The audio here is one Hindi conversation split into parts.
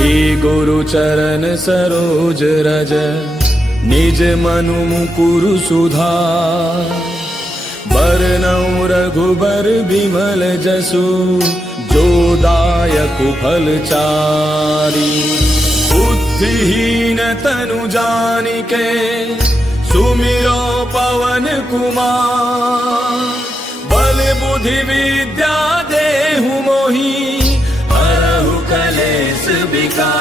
श्री गुरु चरण सरोज रज निज मनु मुकुरु सुधार। बरनउँ रघुबर बिमल जसु जो दायक फलचारी। बुद्धिहीन तनु जानिके सुमिरो पवन कुमार। बल बुद्धि विद्या देहु मोहि हरहु कलेश विकार।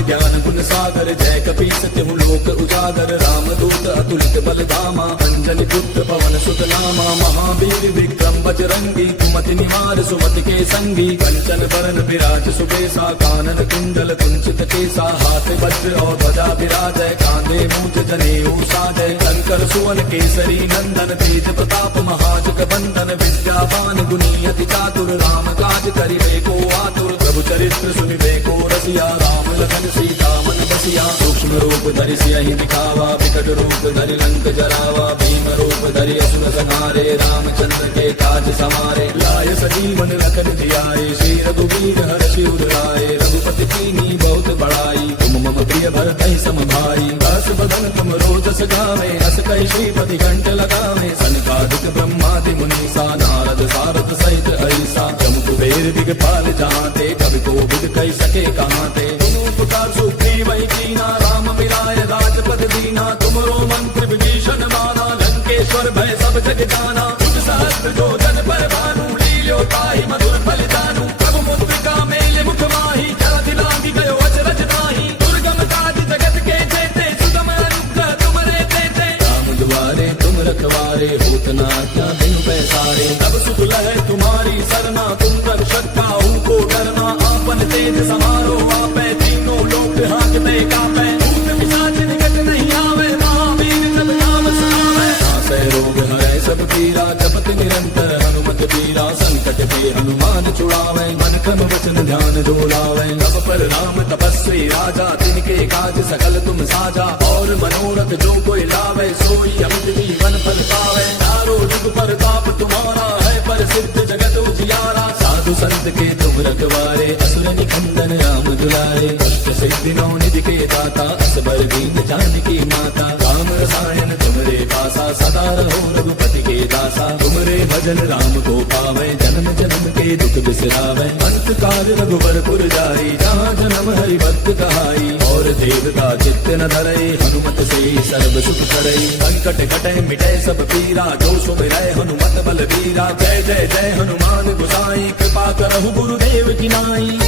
ज्ञान गुण सागर जय कपीस तिहु लोक उजागर। रामदूत अतुलित बल धामा अंजनी पुत्र पवन सुत नामा। महावीर विक्रम बजरंगी कुमति निवार सुमति के संगी। कंचन बरन विराज सुबेसा कानन कुंडल कुंचित केसा। हाथ वज्र और ध्वजा विराजय कांधे मूंज जनेऊ साजय। शंकर सुवन केसरी नंदन तेज प्रताप महाजग बंदन। विद्यावान गुणी अति चातुर राम काज करिबे को आतुर। प्रभु चरित्र सुनिबे को रसिया राम लखन सीता मन बसिया। सूक्ष्म रूप धरि सियहि दिखावा विकट रूप धरि लंक जरावा। भीम रूप धरि असुर संहारे रामचंद्र के काज समारे। लाय सजीवन लखन जियाए श्री रघुवीर हर्षि उर लाए। रघुपति कीन्ही बहुत बड़ाई तुम मम प्रिय भरतहि सम भाई। दास बदन तुम रोजस गावे अस कहि श्रीपति घंट लगावे। सनकादिक ब्रह्मादि मुनीसा नारद सारद सहित ऐसा। जम कुबेर दिगपाल जहांते कवि कोविद कहि सके कहांते। पुकार सुग्रीवहि कीना राम मिलाय राजपद दीना। तुमरो मंत्र विभीषण माना लंकेश्वर भय सब जग जाना। उस सहस्त्र जो जन पर भानु लील्यो ताहि मधुर फल जानू। प्रभु मुद्रिका मेल मुख माहि जलधि लांघि गयो अचरज ताहि। दुर्गम काज जगत के जेते सुगम अनुग्रह तुमरे तेते। राम दुआरे तुम रखवारे होत न आज्ञा बिनु पैसारे। तब सुख लहै तुम्हारी सरना तुम रक्षक काहू को डरना। आपन तेज समारो आपै तीनों लोक हांकते कांपै। भूत पिशाच निकट नहीं आवे महावीर जब नाम सुनावै। नासै रोग हरै सब पीरा जपत निरंतर हनुमत बीरा। संकट के हनुमान छुड़ावै मन क्रम वचन ध्यान जो लावै। तब पर राम तपस्वी राजा तिनके काज सकल तुम साजा। और मनोरथ जो कोई लावै सोई अमित जीवन फल पावै। चारों जुग परताप तुम्हारा है प्रसिद्ध जगत उजियारा। साधु संत के तुम रखवारे असुर निकंदन राम दुलारे। अष्ट सिद्धि नौ निधि के दाता असबर दीन जानकी माता। राम रसायन तुमरे पासा सदा रहो रघुपति के दासा। तुमरे भजन राम को पावै जन्म जन्म के दुख बिसरावै। अंत काल रघुबर पुर जाई जहाँ जन्म हरि भक्त कहाई। और देवता चित्त न धरई हनुमत से सर्व सुख करई। संकट कटै मिटै सब पीरा जो सुमिरै हनुमत बल बीरा। जय जय जय हनुमान गोसाई कृपा करहु गुरुदेव की नाई।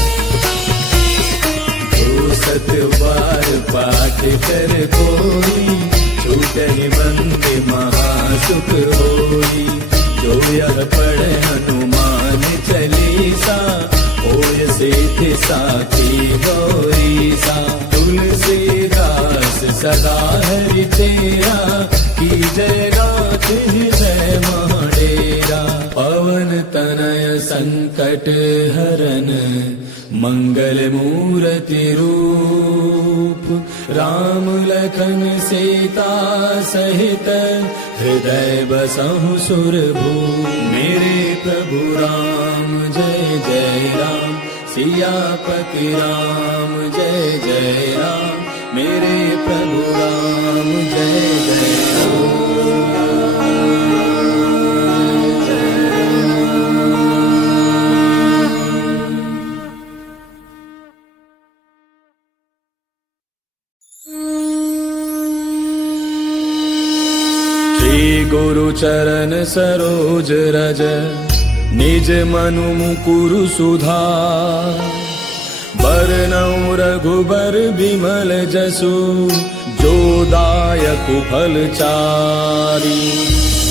सत बार पाठ कर कोई छूटहि बंदे महासुख होई। जो यह पढ़े हनुमान चालीसा होय सिद्धि साखी गौरीसा। तुलसीदास सदा हरि तेरा की जय गाथ जय महाडेरा। पवन तनय संकट हरन मंगल मूर्ति रूप। राम लखन सीता सहित हृदय बसहु सुरभूप। मेरे प्रभु राम जय जय राम सियापति राम जय जय राम। मेरे प्रभु राम जय जय राम। गुरु चरण सरोज रज निज मनु मुकुरु सुधार। बरनउँ रघुबर बिमल जसु जो दायक फलचारी।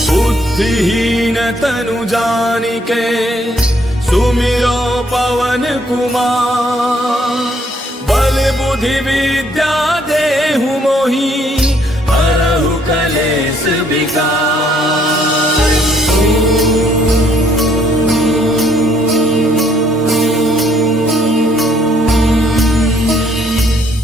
बुद्धिहीन तनु जानिके सुमिरो पवन कुमार। बल बुद्धि विद्या देहु मोहि हरहु कलेश विकार।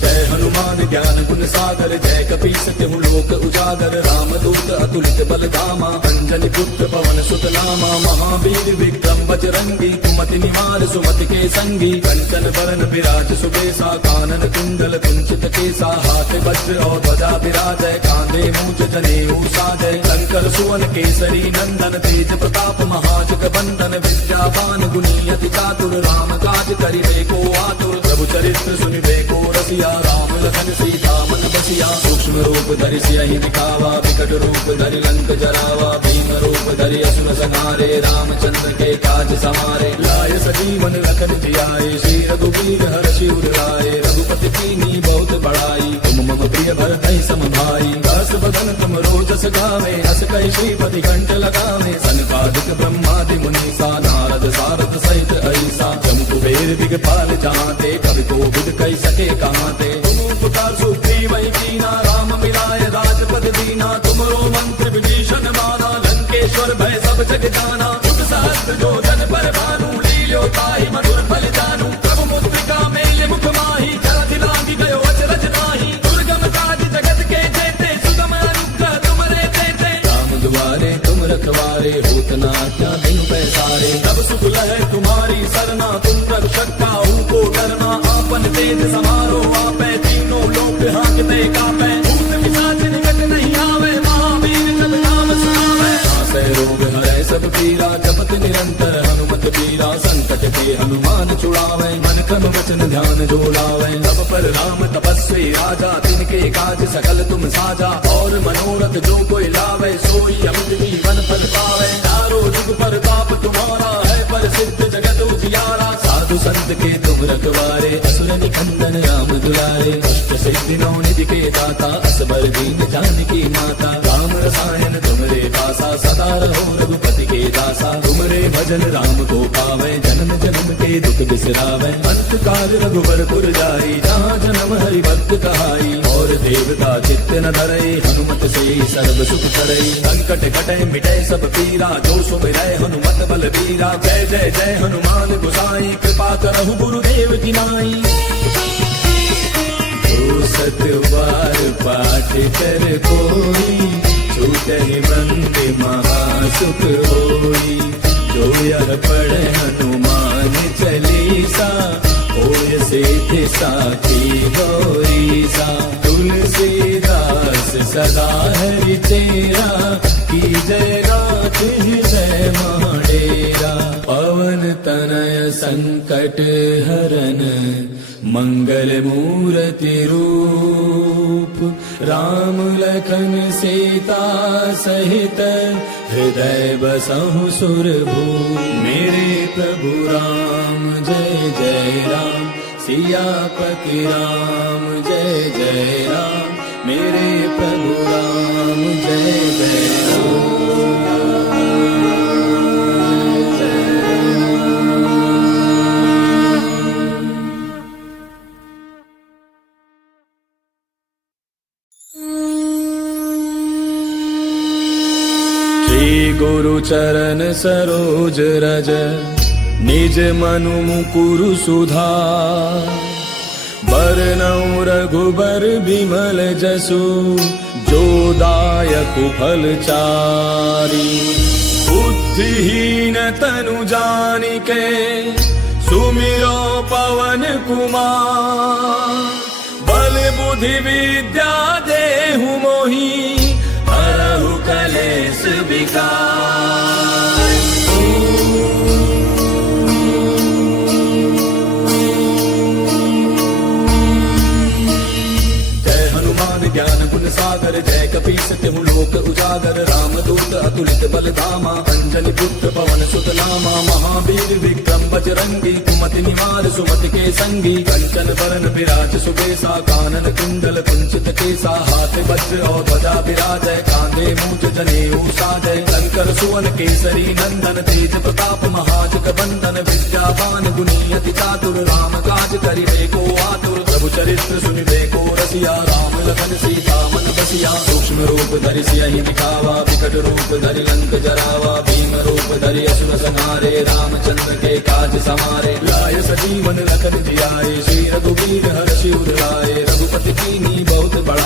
जय हनुमान ज्ञान गुण सागर जय कपीस तिहु लोक उजागर रामदूत अतुलित बल धामा अंजनी पुत्र पवन सुत नामा महावीर विक्रम बजरंगी कुमति निवार सुमति के संगी कंचन बरन विराज सुबेसा कानन कुंडल कुंचित केसा हाथ वज्र और ध्वजा विराजय कांधे मूंज जनेऊ साजय शंकर सुवन केसरी नंदन तेज प्रताप महाजग बंदन विद्यावान गुणी अति चातुर राम काज करिबे को आतुर प्रभु चरित्र सुनिबे को रसिया राम लखन सीता मन बसिया सूक्ष्म रूप धरि सियहि दिखावा विकट रूप धरि लंक जरावा भीम रूप धरि असुर संहारे रामचंद्र के काज समारे लाय सजीवन लखन जियाए श्री रघुवीर हर्षि उर लाए रघुपति कीन्ही बहुत बड़ाई तुम मम प्रिय भरतहि सम भाई दास बदन तुम रोजस गावे हस कहि श्रीपति कंठ लगावे सनकादिक ब्रह्मादि मुनीसा नारद सारद सहित ऐसा जम कुबेर दिगपाल जहांते कवि कोविद कहि सके कहांते तुम उपकार सुग्रीव कीना राम मिलाय राजपद दीना तुमरो मंत्र विभीषण माना लंकेश्वर भय सब जग जाना जुग सहस्त्र जो जन पर भानु लील्यो ताहि मधुर फल जानू प्रभु मुद्रिका मेल मुख माहि जलधि लांघि गयो अचरज नाहि दुर्गम काज जगत के जेते सुगम अनुग्रह तुमरे तेते राम दुआरे तुम रखवारे होत न आज्ञा बिनु पैसारे तब सुख लहै तुम्हारी सरना तुम रक्षक काहू को डरना आपन तेज समारो आपै तीनों लोक हांकते कापै भूत पिशाच निकट नहीं आवे महावीर जब नाम सुनावे नासै रोग हरै सब पीरा जपत निरंतर हनुमत पीरा संकट के हनुमान छुड़ावे मन क्रम वचन ध्यान जो लावे सब पर राम तपस्वी राजा तिनके काज सकल तुम साजा और मनोरथ जो कोई लावे सोई अमित जीवन फल पावे चारों जुग प्रताप तुम्हारा है प्रसिद्ध जगत उजियारा साधु संत के तुम रखवारे असुर निकंदन राम दुलारे अष्ट सिद्धि नौ निधि के दाता असबर दीन जानकी माता राम रसायन तुमरे पासा सदा रहो रघुपति के दासा तुमरे भजन राम को पावे जन्म जन्म के दुख बिसरावे अंत काल रघुबर पुर जाई जहाँ जन्म हरि भक्त कहाई और देवता चित्त न धरई हनुमत से सर्व सुख करई संकट कटै मिटै सब पीरा जो सुमिरै हनुमत बल बीरा जय जय जय हनुमान गोसाई कृपा करहु गुरुदेव की नाई जो सत बार पाठ कर कोई छूटहि बंद महासुख होई जो यह पढ़े हनुमान चालीसा होय सिद्धि साखी गौरीसा तुलसीदास सदा हरि तेरा की जय नाथ हृदय माडेरा पवन तनय संकट हरन मंगल मूर्ति रूप राम लखन सीता सहित हृदय बसहु सुरभूप मेरे प्रभु राम जय जय राम सियापति राम जय जय राम मेरे प्रभु राम जय जय राम गुरु चरण सरोज रज निज मनु मुकुरु सुधार बरनउँ रघुबर बिमल जसु जो दायक फल चारि बुद्धिहीन तनु जानिके सुमिरो पवन कुमार बल बुद्धि विद्या देहु मोहि हरहु कलेश विकार जय हनुमान ज्ञान गुण सागर जय कपीस तिहु लोक उजागर रामदूत अतुलित बल धामा अंजनी पुत्र पवन सुत नामा महावीर विक्रम बजरंगी कुमति निवार सुमति के संगी कंचन बरन विराज सुबेसा कानन कुंडल कुंचित केसा हाथ वज्र और ध्वजा विराजय कांधे मूंज जनेऊ साजय शंकर सुवन केसरी नंदन तेज प्रताप महाजग बंदन विद्यावान गुणी अति चातुर राम काज करिबे को आतुर प्रभु चरित्र सुनिबे को रसिया राम लखन सीता मन बसिया सूक्ष्म रूप धरि सियहि दिखावा विकट रूप धरि लंक जरावा भीम रूप धरि असुर संहारे रामचंद्र के काज समारे लाय सजीवन लखन जियाए श्री रघुवीर हर्षि उर लाए रघुपति कीन्ही बहुत बड़ाई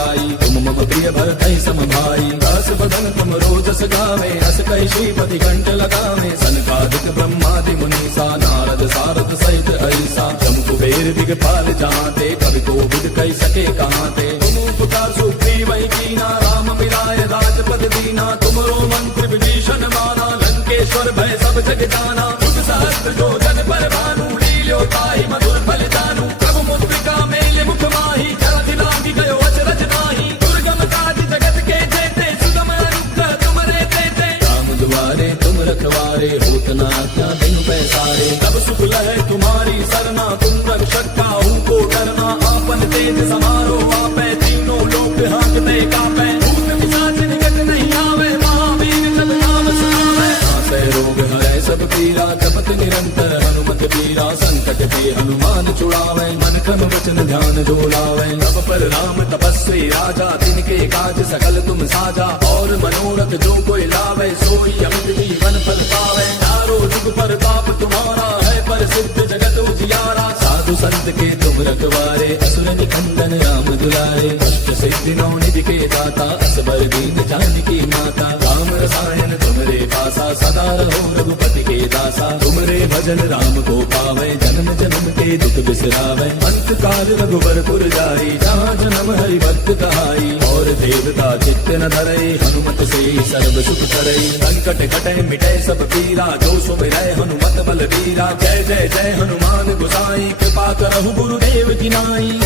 भरतहि समभाई। दास बदन तुम रोजस गावे, अस कहि श्रीपति कंठ लगावे। सनकादिक ब्रह्मादि मुनीसा, नारद सारद सहित ऐसा। जम कुबेर दिगपाल जहाँते, कवि कोविद कहि सके कहाँते। तुम पुकार सुग्रीव कीना, राम मिलाय राजपद दीना। तुमरो मंत्र विभीषण माना, लंकेश्वर भय सब जग जाना। जुग सहस्त्र जो जन पर भानु, लील्यो ताहि मधुर फल जानू। प्रभु मुद्रिका मेल मुख माही, जलधि लांघि गयो अचरज नाही। दुर्गम काज जगत के जेते, सुगम अनुग्रह तुमरे तेते। राम दुआरे तुम रखवारे, होत न आज्ञा बिनु पैसारे। तब सुख लहै तुम्हारी सरना, तुम रक्षक काहू को डरना। आपन तेज समारो आपै, तीनों लोक हाँकते कापै। भूत पिशाच निकट नहीं आवे, महावीर जब नाम सुनावे। नासै रोग हरै सब पीरा, जपत निरंतर हनुमत पीरा। संकट के हनुमान छुड़ावे, मन क्रम वचन ध्यान जो लावे। तब पर राम तपस्वी राजा, तिनके काज सकल तुम साजा। और मनोरथ जो कोई लावे, सोई अमित जीवन फल पावे। चारों जुग परताप तुम्हारा है, प्रसिद्ध जगत उजियारा। साधु संत के तुम रखवारे, असुर निकंदन राम दुलारे। अष्ट सिद्धि नौ निधि के दाता, असबर दीन जानकी माता। राम रसायन तुमरे पासा, सदा रहो रघुपति के दासा। तुमरे भजन राम को पावे, जन्म जन्म के दुख बिसरावे। अंत काल रघुबर पुर जाई, जहाँ जन्म हरि भक्त कहाई। और देवता चित्त न धरई, हनुमत से सर्व सुख करई। संकट कटै मिटै सब पीरा, जो सुमिरै हनुमत बल वीरा। जय जय जय हनुमान गोसाई, कृपा करहु गुरुदेव की नाई।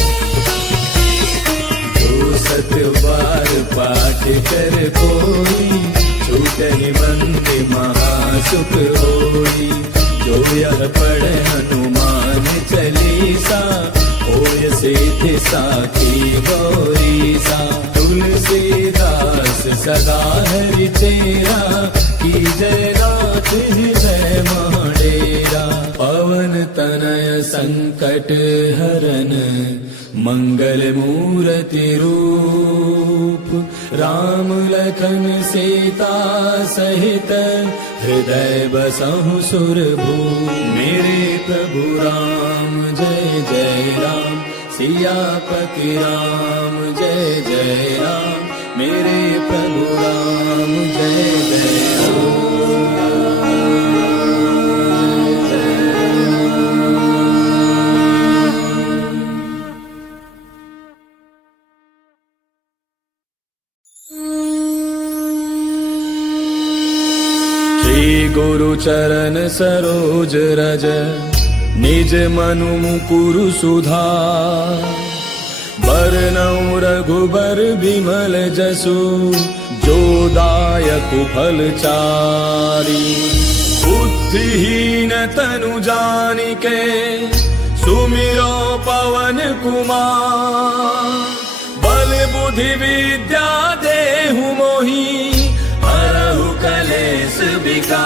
जो सत बार पाठ कर कोई, छूटहि बंदि महासुख होई। जो यह पढ़े हनुमान चालीसा, होय सिद्धि साखी गौरीसा। तुलसीदास सदा हरि चेरा, की जय नाथ हृदय महडेरा। पवन तनय संकट हरन, मंगल मूर्ति रूप। राम लखन सीता सहित, हृदय बसहु सुरभूप। मेरे प्रभु राम जय जय राम, सियापति राम जय जय राम। मेरे प्रभु राम जय जय राम। गुरु चरण सरोज रज, निज मनु मुकुरु सुधार। बरनउँ रघुबर बिमल जसु, जो दायक फल चारि। बुद्धिहीन तनु जानिके, सुमिरो पवन कुमार। बल बुद्धि विद्या देहु मोहि, हरहु कलेश विकार।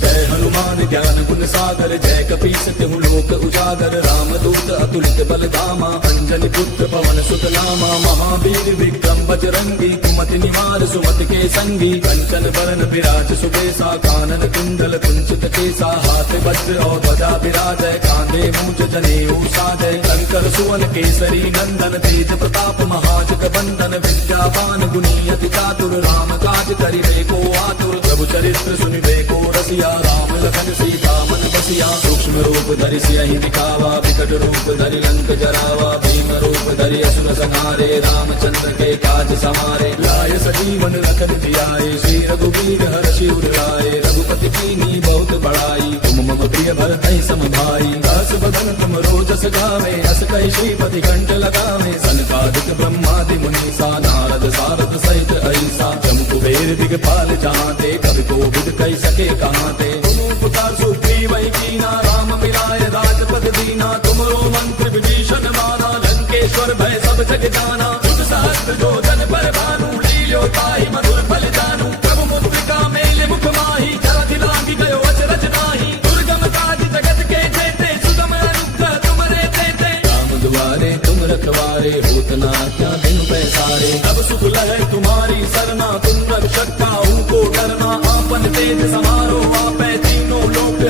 जय हनुमान ज्ञान गुण सागर, जय कपीस तिहु लोक उजागर। रामदूत अतुलित बल धामा, अंजनी पुत्र पवन सुत नामा। महावीर विक्रम बजरंगी, कुमति निवार सुमति के संगी। कंचन बरन विराज सुबेसा, कानन कुंडल कुंचित केसा। हाथ वज्र और ध्वजा विराजय, कांधे मूंज जनेऊ साजय। शंकर सुवन केसरी नंदन, तेज प्रताप महाजग बंदन। विद्यावान गुणी अति चातुर, राम काज करिबे को आतुर। प्रभु चरित्र सुनिबे को रसिया, राम लखन सीता मन बसिया। सूक्ष्म रूप धरि सियहि दिखावा, विकट रूप धरि लंक जरावा। भीम रूप धरि असुर संहारे, रामचंद्र के काज सवारे। लाय सजीवन लखन जियाए, श्री रघुवीर हर्षि उर लाए। रघुपति कीन्ही बहुत बड़ाई, तुम मम प्रिय भरतहि समभाई। दास बदन तुम रोजस गावे, अस कहि श्रीपति कंठ लगावे। सनकादिक ब्रह्मादि मुनीसा, नारद सारद सहित ऐसा। जम कुबेर दिगपाल जहाँते, कवि कोविद कहि सके कहाँते। तुम पुकार सुग्रीव कीना, राम मिलाय राजपद दीना। तुमरो मंत्र विभीषण माना, लंकेश्वर भय सब जग जाना। जुग सहस्त्र जो जन पर भानु, लील्यो ताहि मधुर फल जानू। प्रभु मुद्रिका मेल मुख माही, जलधि लांघि गयो अचरज नाही। दुर्गम काज जगत के जेते, सुगम अनुग्रह तुमरे तेते। राम दुआरे तुम रखवारे, होत न आज्ञा बिनु पैसारे। तब सुख लहै तुम्हारी सरना, तुम रक्षक काहू को डरना। आपन तेज समारो आपै, तीनों लोक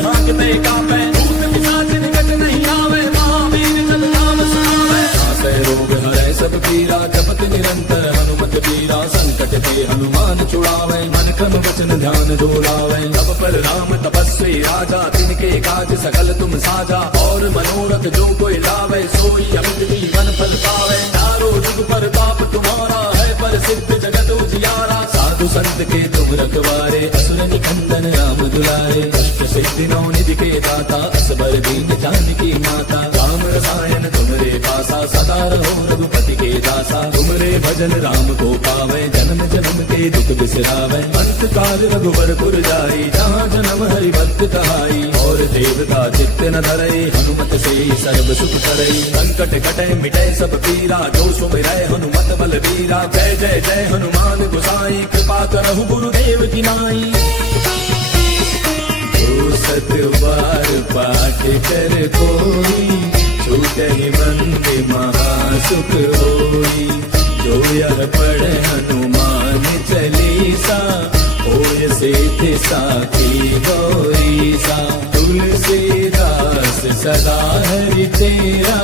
वचन ध्यान जो लावे। तब पर राम तपस्वी राजा तिनके काज सकल तुम साजा। और मनोरथ जो कोई लावे सोई अमित जीवन फल पावे। चारों जुग पर ताप तुम्हारा है पर सिद्ध जगत उजियारा। साधु संत के तुम रखवारे असुर निकंदन राम दुलारे। अष्ट सिद्धि नौ निधि के दाता असबर दीन जानकी माता। राम रसायन तुमरे पासा सदा रहो रघुपति के दासा। तुमरे भजन राम को पावे जन्म जन्म के दुख बिसरावे। अंत काल रघुवर पुर जाई जहाँ जन्म हरि भक्त कहाई। और देवता चित्त न धरई हनुमत से सर्व सुख करई। संकट कटे मिटे सब पीरा जो सुमिरै हनुमत बल बीरा। जय जय जय हनुमान गोसाई कृपा करहु गुरुदेव की नाई। जो सत बार पाठ कर कोई छूटहि मंद महासुख होई। जो यह पढ़े हनुमान चालीसा होय सिद्धि साखी गौरीसा। तुलसीदास सदा हरि तेरा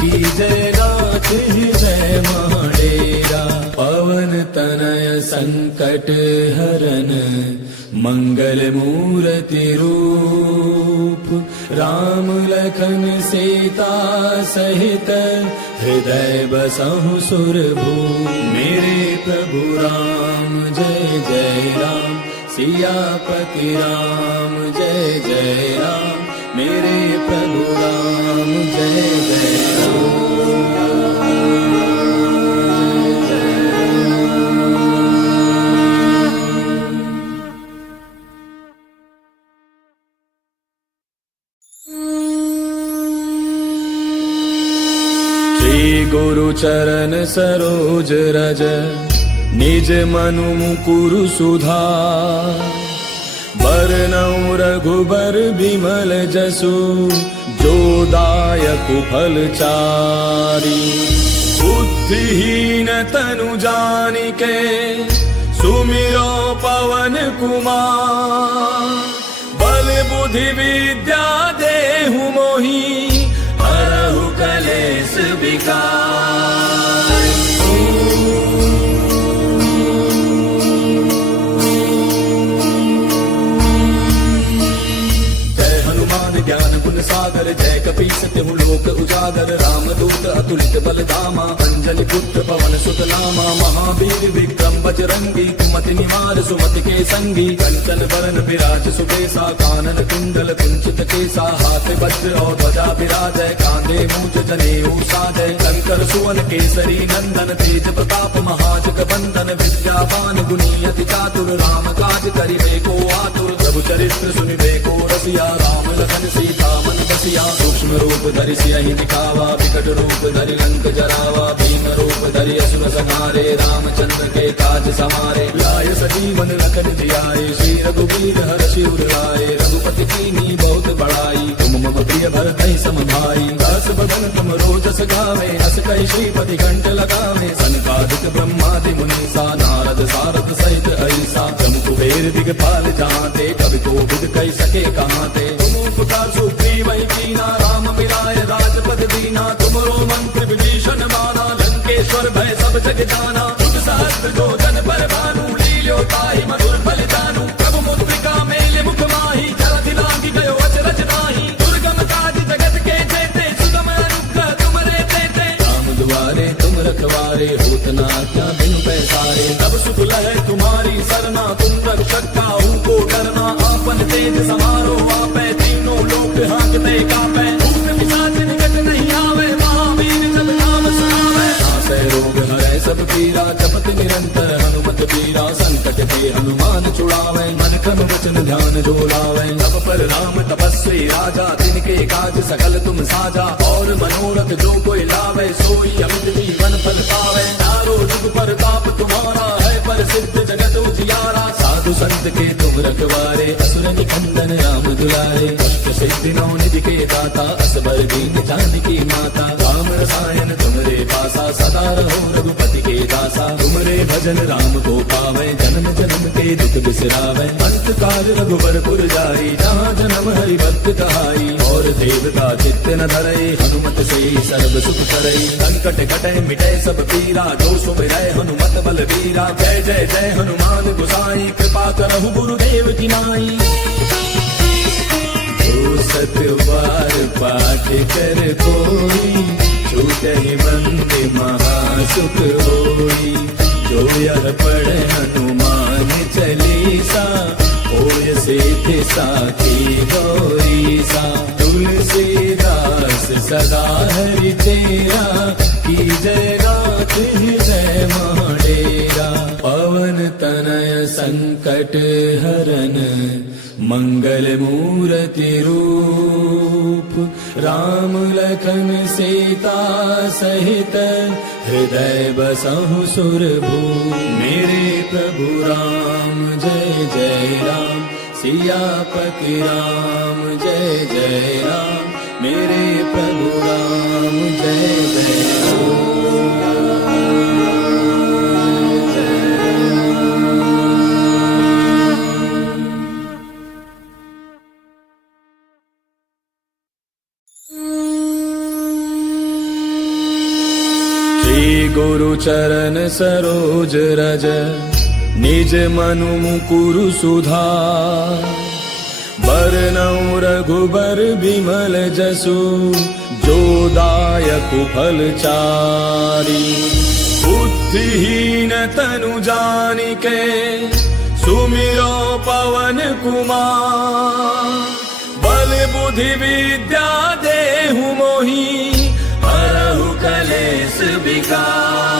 की जय नाथ हृदय महडेरा। पवन तनय संकट हरन मंगल मूर्ति रूप। राम लखन सीता सहित हृदय बसहु सुरभूप। मेरे प्रभु राम जय जय राम सियापति राम जय जय राम। मेरे प्रभु राम जय जय राम। गुरु चरण सरोज रज निज मनु मुकुरु सुधार। बरनउँ रघुबर बिमल जसु जो दायक फल चारि। बुद्धिहीन तनु जानिके सुमिरो पवन कुमार। बल बुद्धि विद्या देहु मोहि हरहु कलेश विकार। जय हनुमान ज्ञान गुण सागर जय कपीस तिहु लोक उजागर। राम दूत अतुलित बल धामा अंजलि पुत्र पवन सुत नामा। महावीर विक्रम बजरंगी कुमति निवार सुमति के संगी। कंचन वरण विराज सुबेसा कानन कुंडल कुंचित केसा। हाथ वज्र और ध्वजा विराजय कांधे मूंज जनेऊ साजय। शंकर सुवन केसरी नंदन तेज प्रताप महाजग बंदन। विद्यावान गुणी अति चातुर राम काज करिबे को आतुर। प्रभु चरित्र सुनिबे को रसिया राम लखन सीता मन बसिया। सूक्ष्म रूप धरि सियहि दिखावा विकट रूप धरि लंक जरावा। भीम रूप धरि असुर संहारे रामचंद्र के काज समारे। लाय सजीवन लखन जियाए श्री रघुवीर हर्षि उर लाए। रघुपति कीन्ही बहुत बड़ाई तुम मम प्रिय भरतहि सम भाई। दास बदन तुम रोजस गावे हस कहि श्रीपति कंठ लगावे। सनकादिक ब्रह्मादि मुनीसा नारद सारद सहित ऐसा। तुम कुबेर दिगपाल जाते कवि कोविद कहि सके कहाते। तुम उपकार सुग्रीव कीना राम मिलाय राजपद दीना। तुमरो मंत्र विभीषण माना लंकेश्वर भय सब जग जाना। तुम सहस्त्र जो जन पर भानु लील्यो ताहि मधुर फल जानू। प्रभु मुद्रिका मेले मुख माहि जलधि लांघि गयो अचरज नाहि। दुर्गम काज जगत के जेते सुगम अनुग्रह तुमरे तेते। राम दुआरे तुम रखवारे होत न आज्ञा बिनु पैसारे। तब सुख लहै तुम्हारी सरना तुम रक्षक काहू को डरना। आपन तेज समारो आपै तीनों लोक हांकते कापै। भूत पिशाच निकट नहीं आवे महावीर जब नाम सुनावे। नासै रोग हरै सब पीरा जपत निरंतर हनुमत पीरा। संकट ते हनुमान छुड़ावे मन क्रम वचन ध्यान जो लावे। तब पर राम तपस्वी राजा तिनके काज सकल तुम साजा। और मनोरथ जो कोई लावे सोई अमित जीवन फल पावे। चारों जुग पर ताप तुम्हारा है पर सिद्ध जगत उजियारा। साधु संत के तुम रखवारे असुर निकंदन राम दुलारे। अष्ट सिद्धि नौ निधि के दाता असबर दीन जानकी माता। राम रसायन तुमरे पासा सदा रहो रघुपति के दासा। तुमरे भजन राम को पावे जन्म जन्म के दुख बिसरावे। अंत काल रघुवर पुर जाई जहाँ जन्म हरि भक्त कहाई। और देवता चित्त न धरई हनुमत से सर्व सुख करई संकट कटे मिटे सब पीरा जो सुमिरै हनुमत बल बीरा जय जय जय हनुमान गोसाई कृपा करहु गुरुदेव की नाई सतबार पाठ कर कोई छूटे बंदे महासुख होई जो यह पढ़े हनुमान चालीसा होय सिद्धि साखी गौरीसा तुलसीदास सदा हरि तेरा की जय नाथ हृदय माडेरा पवन तनय संकट हरन मंगल मूर्ति रूप राम लखन सीता सहित हृदय बसहु सुरभूप मेरे प्रभु राम जय जय राम सियापति राम जय जय राम मेरे प्रभु राम जय जय गुरु चरण सरोज रज निज मनु मुकुरु सुधार बरनउँ रघुबर बिमल जसु जो दायक फल चारि बुद्धिहीन तनु जानिके सुमिरो पवन कुमार बल बुद्धि विद्या देहु मोहि हरहु कलेश विकार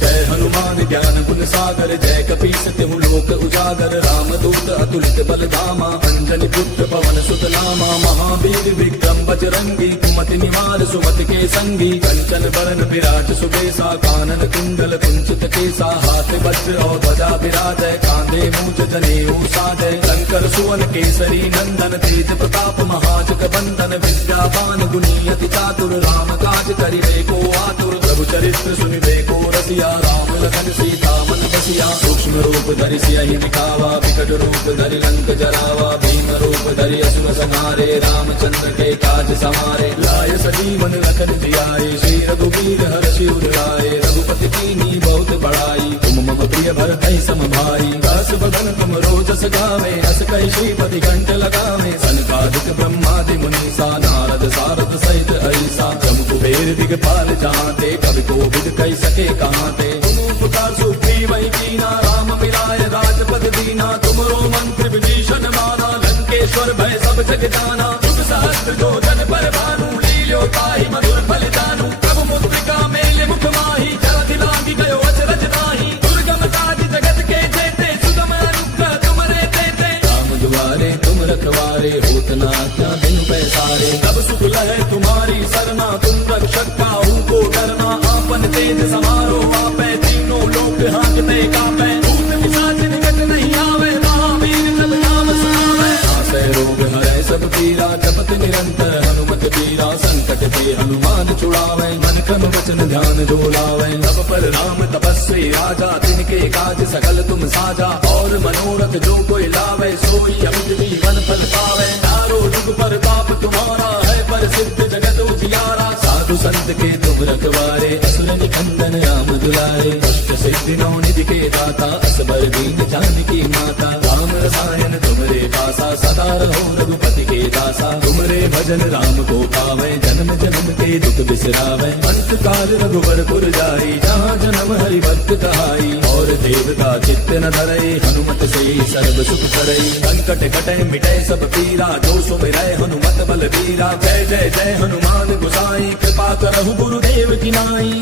जय हनुमान ज्ञान गुण सागर जय कपीस तिहु लोक उजागर रामदूत अतुलित बल धामा अंजनी पुत्र पवन सुत नामा महावीर विक्रम बजरंगी कुमति निवार सुमति के संगी कंचन बरन विराज सुबेसा कानन कुंडल कुंचित केसा हाथ वज्र और ध्वजा विराजय कांधे मूंज जनेऊ साजय शंकर सुवन केसरी नंदन तेज प्रताप महाजग बंदन विद्यावान गुणी अति चातुर राम काज करिबे को आतुर प्रभु चरित्र सुनिबे को रसिया राम लखन सीता मन बसिया सूक्ष्म रूप धरि सियहि दिखावा विकट रूप धरि लंक जरावा भीम रूप धरि असुर संहारे रामचंद्र के काज समारे लाय सजीवन लखन जियाए श्री रघुवीर हर्षि उर लाए रघुपति कीन्ही बहुत बड़ाई तुम मम प्रिय भरतहि सम भाई दास बदन तुम रोजस गावे अस कहि श्रीपति कंठ लगावे सनकादिक ब्रह्मादि मुनीसा नारद सारद सहित ऐसा जम कुबेर दिगपाल जाते कवि कोविद कहि सके कहाते तुम उपकार सुग्रीव कीना राम मिलाय राजपद दीना तुमरो मंत्र विभीषण माना लंकेश्वर भय सब जग जाना तुम सहस्त्र जो जन पर भानु लील्यो ताहि मधुर फल जानू प्रभु मुद्रिका मेले मुख माही जलधि लांघि गयो अचरज ताहि दुर्गम काज जगत के जेते सुगम अनुग्रह तुमरे तेते राम दुआरे तुम रखवारे होत न आज्ञा बिनु पैसारे तब सुख लहै तुम्हारी सरना तुम रक्षक काहू को डरना आपन तेज समारो आपै तीनों लोक हांकते कापै भूत पिशाच निकट नहीं आवे महावीर जब नाम सुनावे नासै रोग हरै सब पीरा जपत निरंतर हनुमत पीरा संकट ते हनुमान छुड़ावे मन क्रम वचन ध्यान जो लावे तब पर राम तपस्वी राजा तिनके काज सकल तुम साजा और मनोरथ जो कोई लावे सोई अमित जीवन फल पावे चारों जुग पर ताप तुम्हारा है पर सिद्ध जगत उजियारा साधु संत के तुम रखवारे असुर निकंदन राम दुलारे अष्ट सिद्धि नौ निधि के दाता असबर दीन जानकी माता राम रसायन तुमरे पासा सदा रहो रघुपति के दासा तुमरे भजन राम को पावे जन्म जन्म के दुख बिसरावे अंत काल रघुवर पुर जाई जहाँ जन्म हरि भक्त कहाई और देवता चित्त न धरई हनुमत से सर्व सुख करई संकट कटे मिटे सब पीरा जो सुमिरै हनुमत बल बीरा जय जय जय हनुमान गोसाई कृपा करहु गुरुदेव की नाई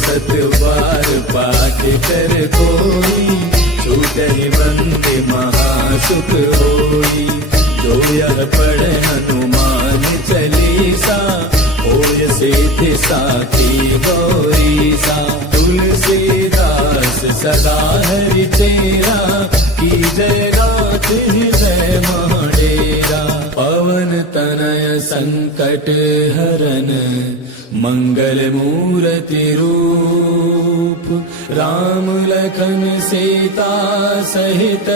सत बार पाठ कर कोई छूटे बंदे महासुख होई जो यह पढ़े हनुमान चालीसा होय सिद्धि साखी गौरीसा तुलसीदास सदा हरि तेरा, की जय नाथ हृदय महाडेरा। पवन तनय संकट हरन, मंगल मूर्ति रूप, राम लखन सीता सहित,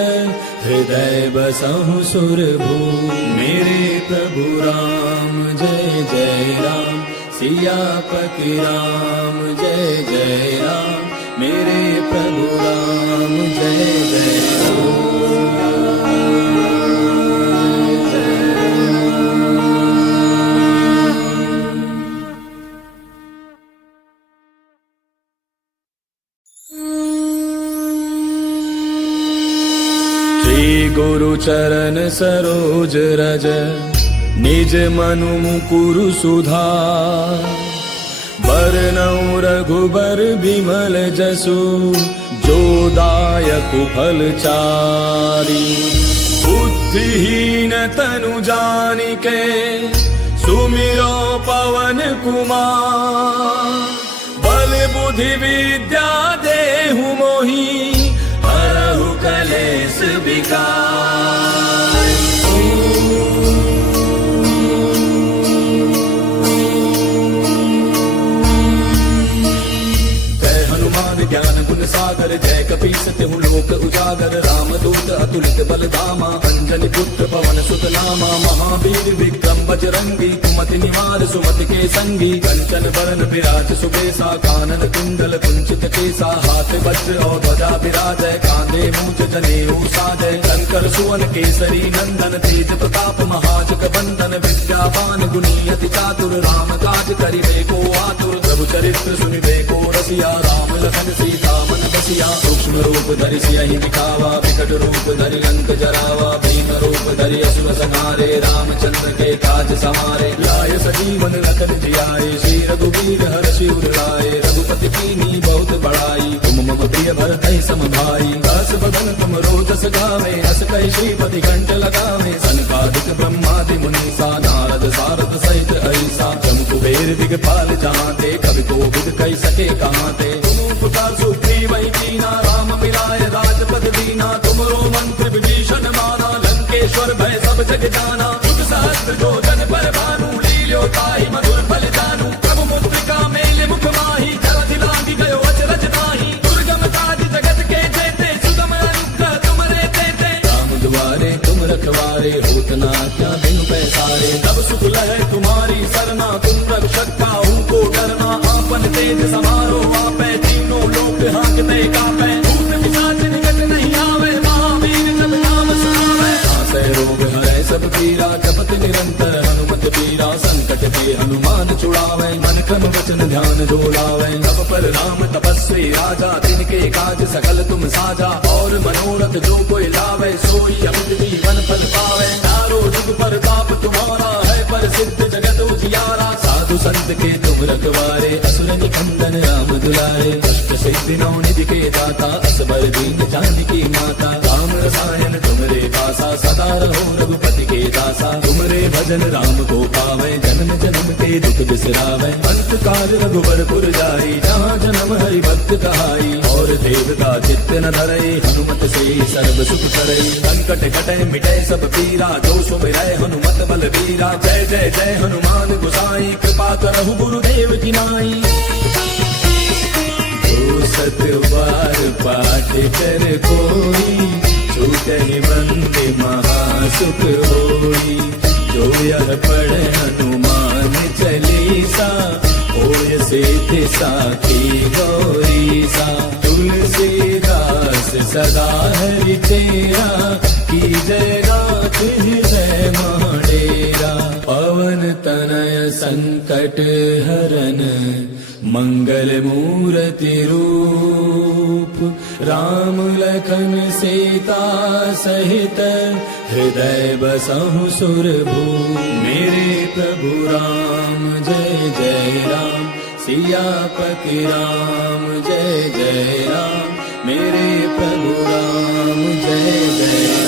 हृदय बसहु सुरभूप। मेरे प्रभु राम जय जय राम, सियापति राम जय जय राम। मेरे प्रभु राम जय जय राम। श्री गुरु चरण सरोज रज, निज मनु मुकुरु सुधार। बरनउँ रघुबर बिमल जसु, जो दायक फल चारि। बुद्धिहीन तनु जानिके, सुमिरो पवन कुमार। बल बुद्धि विद्या देहु मोहि, हरहु कलेस विकार। ज्ञान गुण सागर, जय कपीस तिहु लोक उजागर। राम दूत अतुलित बल धामा, अंजनी पुत्र पवन सुत नामा। महावीर विक्रम बजरंगी, कुमति निवार सुमति के संगी। कंचन बरन विराज सुबेसा, कानन कुंडल कुंचित केसा। हाथ वज्र और ध्वजा विराजय, कांधे मूंज जनेऊ साजय। शंकर सुवन केसरी नंदन, तेज प्रताप महाजग बंदन। विद्यावान गुणी अति चातुर, राम काज करिबे को आतुर। प्रभु चरित्र सुनिबे को रसिया, राम लखन सीता मन बसिया। सूक्ष्म रूप धरि सियहि दिखावा, विकट रूप धरि लंक जरावा। भीम रूप धरि असुर संहारे, रामचंद्र के काज समारे। लाय सजीवन लखन जियाए, श्री रघुवीर हर्षि उर लाए। रघुपति कीन्ही बहुत बड़ाई, तुम मम प्रिय भरतहि सम भाई। दस बदन तुम रोजस गावे, अस कहि श्रीपति कंठ लगावे। सनकादिक ब्रह्मादि मुनीसा, नारद सारद सहित अहिसा। जम कुबेर दिगपाल जहाते, कवि कोविद कहि सके कहाते। पुकार सुग्रीव ही कीना, राम मिलाए राजपद दीना। तुमरो मंत्र विभीषण माना, लंकेश्वर भय सब जग जाना। युग सहस्त्र जो जन पर भानु, लील्यो ताहि मधुर फल जानू। प्रभु मुद्रिका मेले मुख माहि, जलधि लांघि गयो अचरज ताहि। दुर्गम काज जगत के जेते, सुगम अनुग्रह तुमरे तेते। राम दुआरे तुम रखवारे, होत न आज्ञा बिनु पैसारे। तब सुख लहै तुम्हारी सरना, तुम रक्षक काहू को डरना। आपन तेज समारो आपै, तीनों लोक हांकते कांपै। भूत पिशाच निकट नहीं आवे, महावीर जब नाम सुनावे। नासै रोग हरै सब पीरा, जपत निरंतर हनुमत बीरा। संकट ते हनुमान छुड़ावे, मन क्रम वचन ध्यान जो लावे। तब पर राम तपस्वी राजा, तिनके काज सकल तुम साजा। और मनोरथ जो कोई लावे, सोई अमित जीवन फल पावे। चारों जुग परताप तुम्हारा है, प्रसिद्ध जगत उजियारा। साधु संत के तुम रखवारे, असुर निकंदन राम दुलारे। अष्ट सिद्धि नौ निधि के दाता, असबर दीन जानकी माता। राम रसायन तुमरे पासा, सदा रहो रघुपति के दासा। तुमरे भजन राम को पावे, जन्म जन्म के दुख बिसरावे। अंत काल रघुबर पुर जाई, जहाँ जन्म हरि भक्त कहाई। और देवता चित्त न धरई, हनुमत से सर्व सुख करई। संकट कटै मिटै सब पीरा, जो सुमिरै हनुमत बल बीरा। जय जय जय हनुमान गोसाई, कृपा करहु गुरुदेव की नाई। जो सत बार पाठ कर कोई, छूटहि बंदे महासुख होई। जो यह पढ़े हनुमान चालीसा, होय सिद्धि साखी गौरीसा। तुलसीदास सदा हरि तेरा, की जय नाथ हृदय महाडेरा। पवन तनय संकट हरन, मंगल मूर्ति रूप। राम लखन सीता सहित, हृदय बसहु सुरभूप। मेरे प्रभु राम जय जय राम, सियापति राम जय जय राम। मेरे प्रभु राम जय जय